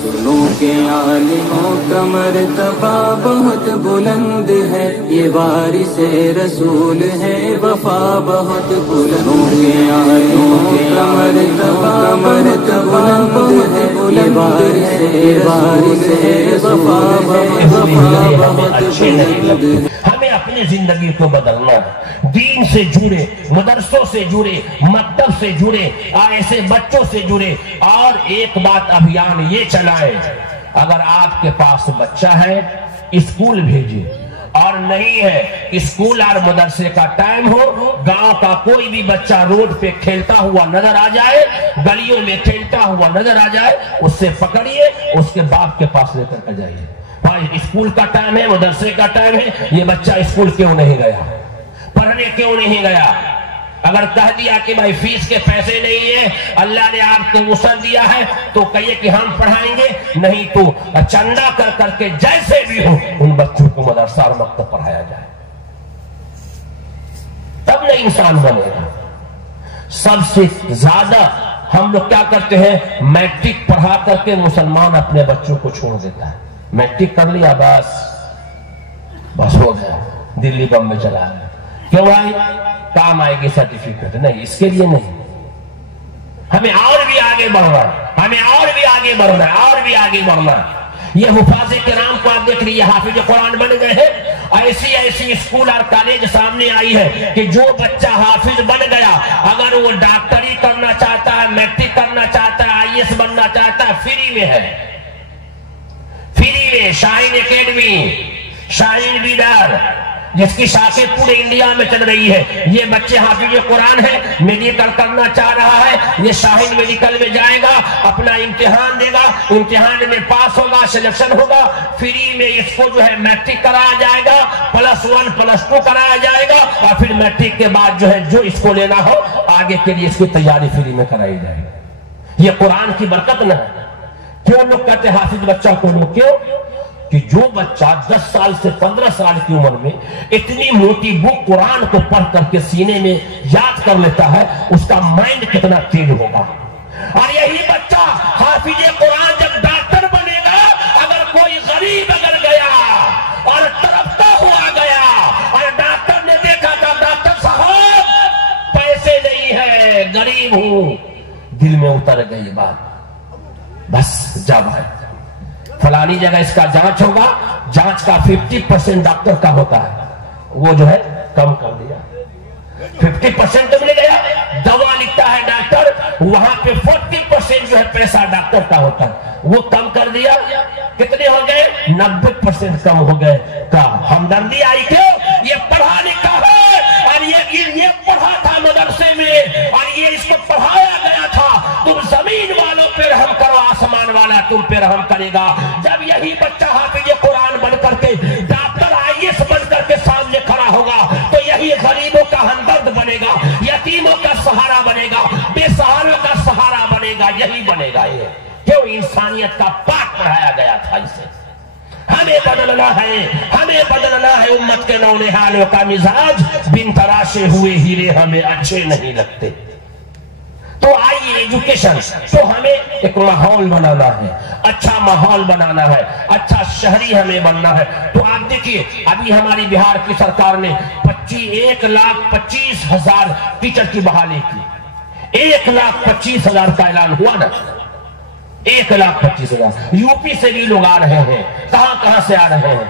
सुनो के आलिमों का मर्तबा बहुत बुलंद है, ये वारिस रसूल है, वफा बहुत बुलंद है। आलिमों का मर्तबा बहुत बुलंद है, ये वारिस वफा बहुत बुलंद है। हमें अपनी जिंदगी को बदलना है, दीन से जुड़े, मदरसों से जुड़े, मकतब से जुड़े, ऐसे बच्चों से जुड़े। और एक बात अभियान ये चलाए, अगर आपके पास बच्चा है स्कूल भेजिए, और नहीं है स्कूल और मदरसे का टाइम हो, गांव का कोई भी बच्चा रोड पे खेलता हुआ नजर आ जाए, गलियों में खेलता हुआ नजर आ जाए, उससे पकड़िए, उसके बाप के पास लेकर के जाइए। भाई स्कूल का टाइम है, मदरसे का टाइम है, ये बच्चा स्कूल क्यों नहीं गया, पढ़ने क्यों नहीं गया? अगर कह दिया कि भाई फीस के पैसे नहीं है, अल्लाह ने आपको वसअत दिया है, तो कहिए कि हम पढ़ाएंगे, नहीं तो चंदा कर करके जैसे भी हो उन बच्चों को मदरसा और मकतब पढ़ाया जाए, तब न इंसान बनेगा। सबसे ज्यादा हम लोग क्या करते हैं, मैट्रिक पढ़ा करके मुसलमान अपने बच्चों को छोड़ देता है। मैट्रिक कर लिया बस हो गया, दिल्ली बम में चला गया। क्यों भाई? काम आएगी सर्टिफिकेट, नहीं, इसके लिए नहीं। हमें और भी आगे बढ़ना है, हमें और भी आगे बढ़ना है, और भी आगे बढ़ना है। ये हुफाज़े किराम को आप देख लीजिए, हाफिज कुरान बन गए हैं। ऐसी ऐसी स्कूल और कॉलेज सामने आई है कि जो बच्चा हाफिज बन गया, अगर वो डॉक्टरी करना चाहता है, मैट्रिक करना चाहता है, IAS बनना चाहता है, फ्री में है, फ्री में। शाहीन एकेडमी, शाहीन बीदर, जिसकी शाखें पूरे इंडिया में चल रही है। ये बच्चे हाफिज कुरान है, मेडिकल करना चाह रहा है, ये शाहीन मेडिकल में जाएगा, अपना इम्तिहान देगा, इम्तिहान में पास होगा, सिलेक्शन होगा, फ्री में इसको जो है मैट्रिक कराया जाएगा, +1 +2 कराया जाएगा, और फिर मैट्रिक के बाद जो है जो इसको लेना हो आगे के लिए इसकी तैयारी फ्री में कराई जाएगी। ये कुरान की बरकत न है। क्यों लोग कहते हाफिज बच्चा को लो? क्यों? कि जो बच्चा 10 साल से 15 साल की उम्र में इतनी मोटी बुक कुरान को पढ़ करके सीने में याद कर लेता है, उसका माइंड कितना तेज होगा। और यही बच्चा हाफिज कुरान जब डॉक्टर बनेगा, अगर कोई गरीब अगर गया और तड़पता हुआ गया और डॉक्टर ने देखा था, डॉक्टर साहब पैसे नहीं है, गरीब हूं, दिल में उतर गई बात, बस जा भाई फलानी जगह इसका जांच होगा, जांच का 50% डॉक्टर का होता है, वो जो है कम कर दिया। 50% तो मिल गया, दवा लिखता है डॉक्टर, वहां पे 40% जो है पैसा डॉक्टर का होता है, वो कम कर दिया। कितने हो गए? 90% कम हो गए। का हमदर्दी आई क्यों? ये पढ़ा लिखा है, और ये पढ़ा था मदरसे में, और ये इसको पढ़ाया गया था, तुम जमीन वालों पे रहम करो, आसमान वाला तुम पे रहम करेगा। जब यही बच्चा हाफिज कुरान बन करके डॉक्टर IAS बन करके सामने खड़ा होगा, तो यही गरीबों का हमदर्द बनेगा, यतीमों का सहारा बनेगा, बेसहारों का सहारा बनेगा, यही बनेगा। ये क्यों? इंसानियत का पाठ पढ़ाया गया था इसे। हमें बदलना है, हमें बदलना है। उम्मत के नौनिहालों का मिजाज बिन तराशे हुए हीरे हमें अच्छे नहीं लगते। तो आइए एजुकेशन, तो हमें एक माहौल बनाना है, अच्छा माहौल बनाना है, अच्छा शहरी हमें बनना है। तो आप देखिए, अभी हमारी बिहार की सरकार ने 1,25,000 टीचर की बहाली की। 1,25,000 का ऐलान हुआ ना, 1,25,000। यूपी से भी लोग आ रहे हैं, कहां कहां से आ रहे हैं।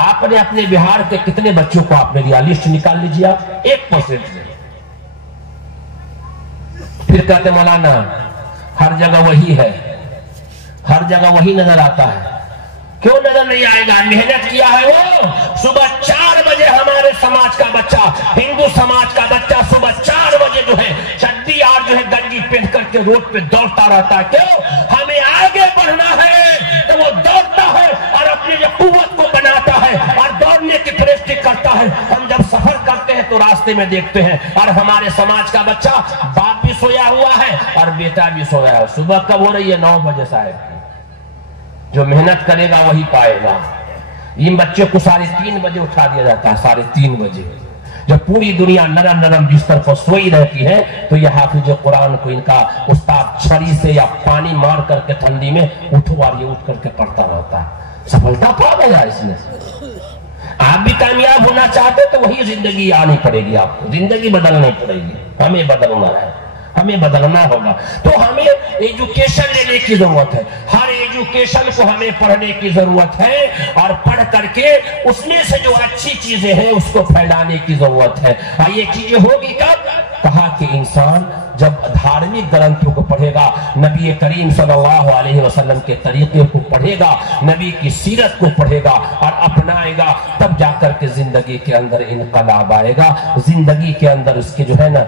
आपने अपने बिहार के कितने बच्चों को आपने लिया? लिस्ट निकाल लीजिए आप, 1% से। फिर कहते मौलाना हर जगह वही है, हर जगह वही नजर आता है। क्यों नजर नहीं आएगा? मेहनत किया है वो। सुबह 4 बजे हमारे समाज का बच्चा, हिंदू समाज का बच्चा सुबह 4 बजे जो है चड्डी और जो है गंजी पहन करके रोड पे दौड़ता रहता है। क्यों? हमें आगे बढ़ना है, तो वो दौड़ता है और अपनी जो कुव्वत को बनाता है और दौड़ने की प्रैक्टिस करता है। हम जब सफर करते हैं तो रास्ते में देखते हैं, और हमारे समाज का बच्चा, बाप भी सोया हुआ है और बेटा भी सोया है। सुबह कब हो रही है? 9 बजे साहब। जो मेहनत करेगा वही पाएगा। इन बच्चों को 3:30 बजे उठा दिया जाता है, 3:30 बजे। जब पूरी दुनिया नरम नरम बिस्तर पर सोई रहती है, तो यह हाफिज कुरान को इनका उस्ताद छड़ी से या पानी मार करके ठंडी में उठो और ये उठ करके पढ़ता रहता है। सफलता पा गया इसमें। आप भी कामयाब होना चाहते तो वही जिंदगी आनी पड़ेगी, आपको जिंदगी बदलनी पड़ेगी। हमें बदलना है, हमें बदलना होगा। तो हमें एजुकेशन लेने की जरूरत है, हर एजुकेशन को हमें पढ़ने की जरूरत है और पढ़ करके उसमें से जो अच्छी चीजें हैं उसको फैलाने की जरूरत है। और ये चीजें होगी कब? कहा कि इंसान जब धार्मिक ग्रंथों को पढ़ेगा, नबी करीम सल्लल्लाहु अलैहि वसल्लम के तरीके को पढ़ेगा, नबी की सीरत को पढ़ेगा और अपनाएगा, तब जाकर के जिंदगी के अंदर इनकलाब आएगा, जिंदगी के अंदर उसकी जो है ना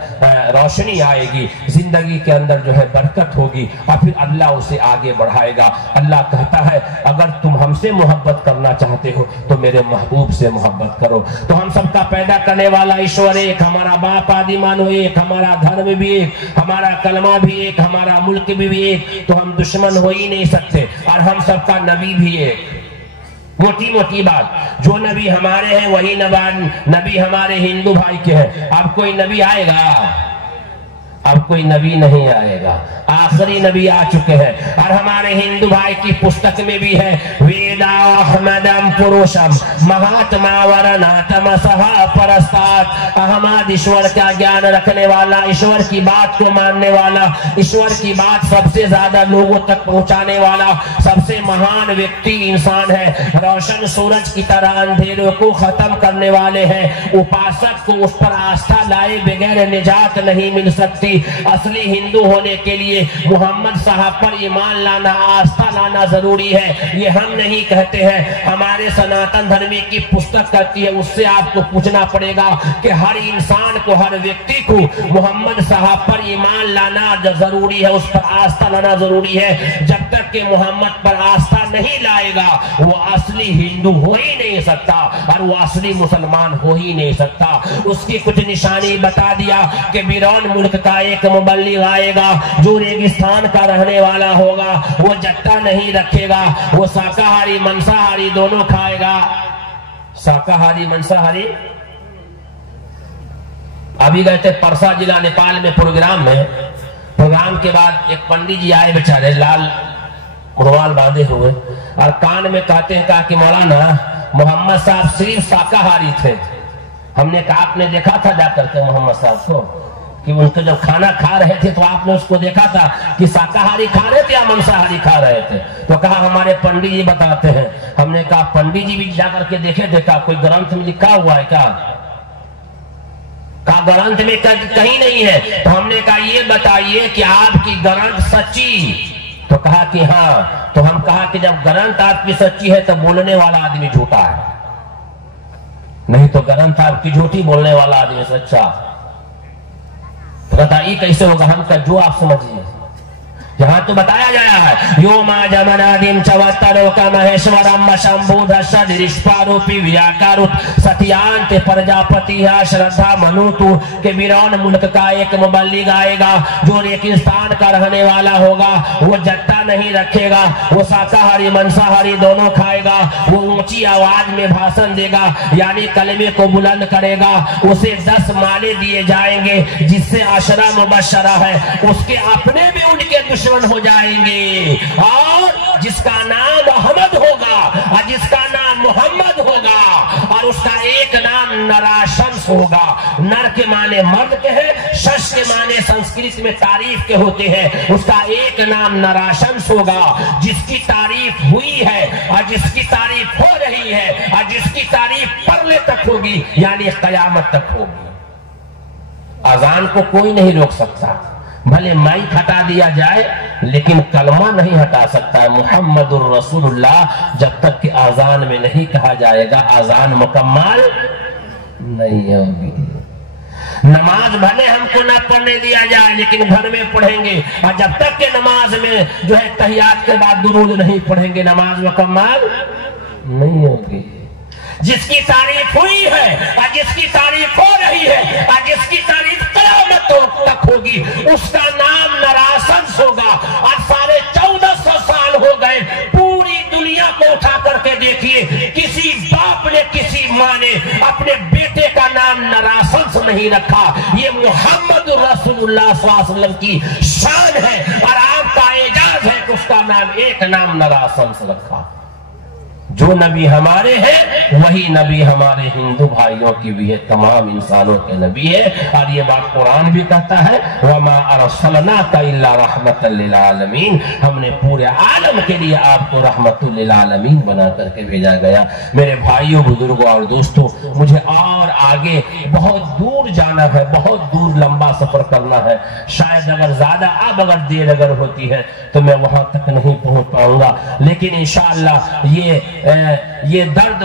रोशनी आएगी, जिंदगी के अंदर जो है बरकत होगी और फिर अल्लाह उसे आगे बढ़ाएगा। अल्लाह कहता है अगर तुम हमसे मोहब्बत करना चाहते हो तो मेरे महबूब से मोहब्बत करो। तो हम सबका पैदा करने वाला ईश्वर एक, हमारा बाप आदि मानो एक, हमारा धर्म भी एक, हमारा कलमा भी एक, हमारा मुल्क भी एक, तो हम दुश्मन हो ही नहीं सकते। और हम सबका नबी भी एक। मोटी मोटी बात, जो नबी हमारे हैं वही नबी हमारे हिंदू भाई के हैं। अब कोई नबी आएगा? अब कोई नबी नहीं आएगा, आखिरी नबी आ चुके हैं। और हमारे हिंदू भाई की पुस्तक में भी है वेदाहमदम पुरुषम महात्मा वरनातम सहा परस्तात। अहमद ईश्वर का ज्ञान रखने वाला, ईश्वर की बात को मानने वाला, ईश्वर की बात सबसे ज्यादा लोगों तक पहुंचाने वाला सबसे महान व्यक्ति इंसान है। रोशन सूरज की तरह अंधेरों को खत्म करने वाले हैं। उपासक को उस पर आस्था लाए बगैर निजात नहीं मिल सकती। असली हिंदू होने के लिए मोहम्मद साहब पर ईमान लाना, आस्था लाना जरूरी है। ये हम नहीं कहते हैं, हमारे सनातन धर्मी की पुस्तक कहती है। उससे आपको पूछना पड़ेगा कि हर इंसान को, हर व्यक्ति को मोहम्मद साहब पर ईमान लाना जरूरी है, उस पर आस्था लाना जरूरी है। जब तक कि मोहम्मद पर आस्था नहीं लाएगा वो असली हिंदू हो ही नहीं सकता और वो असली मुसलमान हो ही नहीं सकता। उसकी कुछ निशानी बता दिया कि बिरौन मुल्क का एक मुबल्लिग आएगा जो रेगिस्तान का रहने वाला होगा, वो जट्टा नहीं रखेगा, वो शाकाहारी मांसाहारी दोनों खाएगा। शाकाहारी मांसाहारी। अभी गए थे परसा जिला नेपाल में प्रोग्राम के बाद एक पंडित जी आए, बेचारे लाल रुमाल बांधे हुए, और कान में कहते हैं, कहा कि मौलाना मोहम्मद साहब सिर्फ शाकाहारी थे। हमने कहा आपने देखा था जाकर के मोहम्मद साहब को कि उनके जब खाना खा रहे थे तो आपने उसको देखा था कि शाकाहारी खा रहे थे या मांसाहारी खा रहे थे? तो कहा हमारे पंडित जी बताते हैं। हमने कहा पंडित जी भी जाकर के देखे थे, क्या कोई ग्रंथ में लिखा हुआ है क्या? कहा ग्रंथ में कहीं नहीं है। तो हमने कहा ये बताइए कि आपकी ग्रंथ सच्ची? तो कहा कि हाँ। तो हम कहा कि जब ग्रंथ आपकी सच्ची है तो बोलने वाला आदमी झूठा है, नहीं तो ग्रंथ आपकी झूठी, बोलने वाला आदमी सच्चा। बताइए कैसे होगा? हम का जो आप समझिए, यहाँ तो बताया गया है यो मा जमनादिम चवत्तरो का महेश्वरम शंभुधि व्याकारुत सत्यांत प्रजापति है श्रद्धा मनुतु के बिरौन मुल्क का एक मुबल्लिग आएगा जो रेगिस्तान का रहने वाला होगा। वो जट्टा नहीं रखेगा, वो शाकाहारी मांसाहारी दोनों खाएगा, वो ऊंची आवाज में भाषण देगा, यानी कलमे को बुलंद करेगा। उसे 10 माले दिए जाएंगे जिससे अशरा मुबशरा है, उसके अपने भी उनके दुश्मन हो जाएंगे। और जिसका नाम मोहम्मद होगा और जिसका नाम मोहम्मद होगा और उसका एक नाम नराशंस होगा। नर के माने मर्द के हैं, शश के माने संस्कृत में तारीफ के होते हैं। उसका एक नाम नराशंस होगा, जिसकी तारीफ हुई है और जिसकी तारीफ हो रही है और जिसकी तारीफ परले तक होगी, यानी कयामत तक होगी। अजान को कोई नहीं रोक सकता, भले माइक हटा दिया जाए लेकिन कलमा नहीं हटा सकता। मुहम्मदुर रसूलुल्लाह जब तक कि आजान में नहीं कहा जाएगा, आजान मुकम्मल नहीं होगी। नमाज भले हमको ना पढ़ने दिया जाए लेकिन घर में पढ़ेंगे, और जब तक के नमाज में जो है तहियात के बाद दुरूद नहीं पढ़ेंगे, नमाज मुकम्मल नहीं होगी। जिसकी तारीफ हुई है और जिसकी तारीफ हो रही है और जिसकी तारीफ कयामत तक होगी, उसका नाम नराशंस होगा। और 1450 साल हो गए, पूरी दुनिया को उठा करके देखिए, किसी बाप ने, किसी माँ ने अपने बेटे का नाम नराशंस नहीं रखा। ये मोहम्मद रसूलुल्लाह सल्लल्लाहु अलैहि वसल्लम की शान है और आपका एजाज है कि उसका नाम एक नाम नरासन से रखा। जो नबी हमारे हैं वही नबी हमारे हिंदू भाइयों की भी है, तमाम इंसानों के नबी है। और ये बात कुरान भी कहता है, वमा अरसलनाका इल्ला रहमतल लिल आलमीन, हमने पूरे आलम के लिए आपको रहमतुल लिल आलमीन बना करके भेजा गया। मेरे भाइयों, बुजुर्गों और दोस्तों, मुझे और आगे बहुत दूर जाना है, बहुत दूर लंबा सफर करना है। शायद अगर ज्यादा अगर देर अगर होती है तो मैं वहां तक नहीं पहुंच पाऊंगा, लेकिन इंशाअल्लाह ये दर्द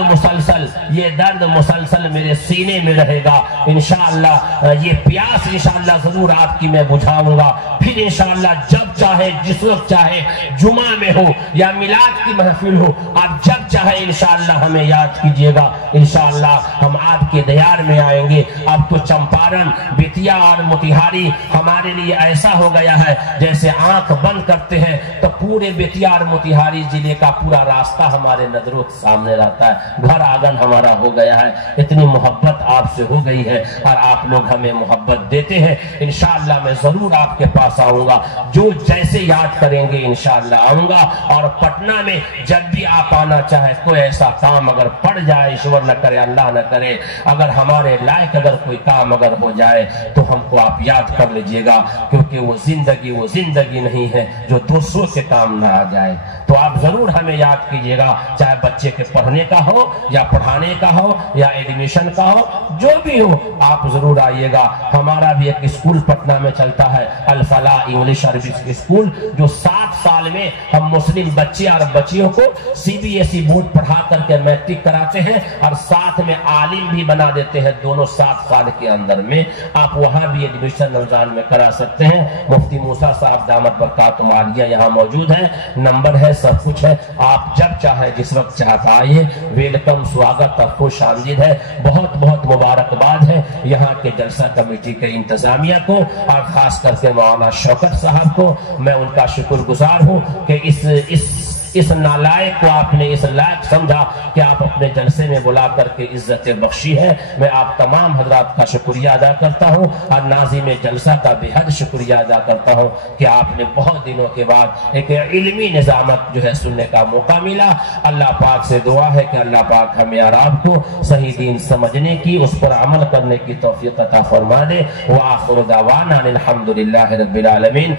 मुसलसल मेरे सीने में रहेगा। इंशाअल्लाह ये प्यास इंशाअल्लाह जरूर आपकी मैं बुझाऊंगा। फिर इंशाअल्लाह जब चाहे, जिस वक्त चाहे, जुमा में हो या मिलाद की महफिल हो, आप जब चाहे इंशाअल्लाह हमें याद कीजिएगा। इंशाअल्लाह हम आपके दयार में आएंगे। अब तो चंपारण, बेतिया और मोतिहारी हमारे लिए ऐसा हो गया है जैसे आंख बंद करते हैं तो पूरे बेतिया और मोतिहारी जिले का पूरा रास्ता हमारे नजरों के सामने रहता है। घर आंगन हमारा हो गया है। इतनी मोहब्बत आपसे हो गई है और आप लोग हमें मोहब्बत देते हैं। इंशाअल्लाह मैं जरूर आपके पास आऊंगा, जो जैसे याद करेंगे इंशाअल्लाह आऊंगा। और पटना में जब भी आप आना चाहे, कोई ऐसा काम अगर पड़ जाए, ईश्वर न करे, अल्लाह न करे, अगर हमारे लायक अगर कोई काम अगर हो जाए तो हमको आप याद कर लीजिएगा, क्योंकि वो जिंदगी नहीं है जो दूसरों के काम ना आ जाए। तो आप जरूर हमें याद कीजिएगा, चाहे बच्चे के पढ़ने का हो या पढ़ाने का हो या एडमिशन का हो, जो भी हो आप जरूर आइएगा। हमारा भी एक स्कूल पटना में चलता है, अल फलाह इंग्लिश सर्विस स्कूल, जो 7 साल में हम मुस्लिम बच्चे और बच्चियों को CBSE बोर्ड पढ़ा करके मैट्रिक कराते हैं और साथ में आलिम भी बना देते हैं दोनों 7 साल के अंदर में। आप वहां भी एडमिशन रमजान में करा सकते हैं। मुफ्ती मूसा साहब दामत बरकातुहू आलिया यहाँ मौजूद है, नंबर है, सब कुछ है। आप जब चाहे, जिस वक्त चाहता आइए। वेलकम, स्वागत, आपको शामिल है। बहुत बहुत मुबारकबाद है यहाँ के जलसा कमेटी के इंतजामिया को और खास करके मौलाना शौकत साहब को। मैं उनका शुक्रगुजार हूँ कि इस नालायक को आपने इस लायक समझा कि आप अपने जलसे में बुला करके इज्जत बख्शी है। मैं आप तमाम हजरात का शुक्रिया अदा करता हूँ और नाज़िम जलसा का बेहद शुक्रिया अदा करता हूँ कि आपने बहुत दिनों के बाद एक इल्मी निजामत जो है सुनने का मौका मिला। अल्लाह पाक से दुआ है कि अल्लाह पाक हमें और आपको सही दीन समझने की, उस पर अमल करने की तौफीक अता फरमा दे। व आखिर दावाना अनिल हम्दुलिल्लाहि रब्बिल आलमीन।